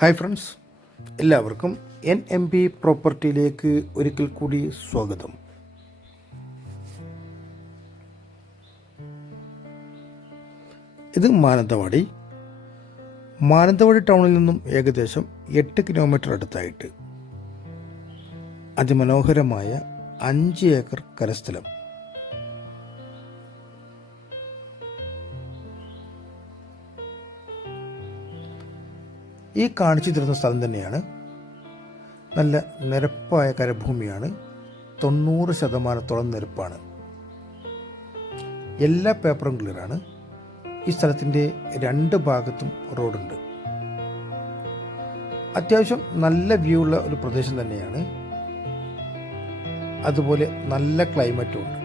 Hi friends, എല്ലാവർക്കും NMB പ്രോപ്പർട്ടിയിലേക്ക് ഒരിക്കൽ കൂടി സ്വാഗതം. ഇത് മാനന്തവാടി ടൗണിൽ നിന്നും ഏകദേശം 8 കിലോമീറ്റർ അടുത്തായിട്ട് അതിമനോഹരമായ 5 ഏക്കർ കരസ്ഥലം. ഈ കാണിച്ചു തരുന്ന സ്ഥലം തന്നെയാണ്. നല്ല നിരപ്പായ കരഭൂമിയാണ്. 90% നിരപ്പാണ്. എല്ലാ പേപ്പറും ക്ലിയറാണ്. ഈ സ്ഥലത്തിൻ്റെ 2 ഭാഗത്തും റോഡുണ്ട്. അത്യാവശ്യം നല്ല വ്യൂ ഉള്ള ഒരു പ്രദേശം തന്നെയാണ്. അതുപോലെ നല്ല ക്ലൈമറ്റും ഉണ്ട്.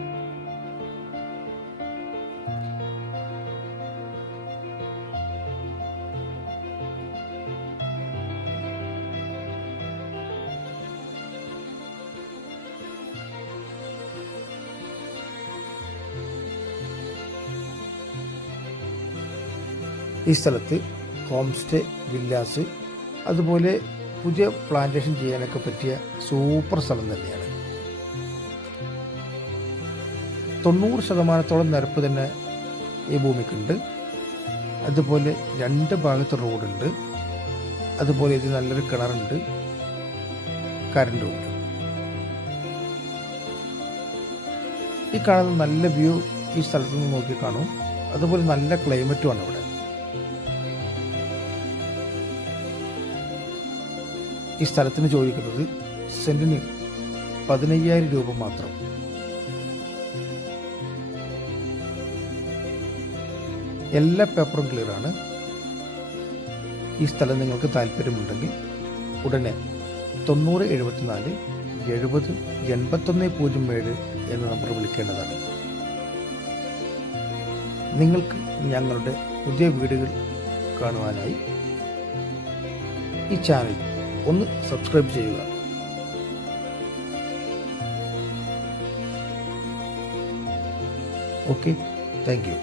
ഈ സ്ഥലത്ത് ഹോം സ്റ്റേ, വില്ലാസ്, അതുപോലെ പുതിയ പ്ലാന്റേഷൻ ചെയ്യാനൊക്കെ പറ്റിയ സൂപ്പർ സ്ഥലം തന്നെയാണ്. 90% നിരപ്പ് തന്നെ ഈ ഭൂമിക്കുണ്ട്. അതുപോലെ 2 ഭാഗത്ത് റോഡുണ്ട്. അതുപോലെ ഇത് നല്ലൊരു കിണറുണ്ട്, കറണ്ടും ഉണ്ട്. ഈ കാണുന്ന നല്ല വ്യൂ ഈ സ്ഥലത്ത് നിന്ന് നോക്കി കാണും. അതുപോലെ നല്ല ക്ലൈമറ്റുമാണ് ഇവിടെ. ഈ സ്ഥലത്തിന് ചോദിക്കുന്നത് സെന്റിന് 15,000 രൂപ മാത്രം. എല്ലാ പേപ്പറും ക്ലിയറാണ്. ഈ സ്ഥലം നിങ്ങൾക്ക് താല്പര്യമുണ്ടെങ്കിൽ ഉടനെ 9074 70 8107 എന്ന നമ്പർ വിളിക്കേണ്ടതാണ്. നിങ്ങൾക്ക് ഞങ്ങളുടെ പുതിയ വീഡിയോകൾ കാണുവാനായി ഈ ചാനൽ ഒന്ന് സബ്സ്ക്രൈബ് ചെയ്യുക. Okay, thank you.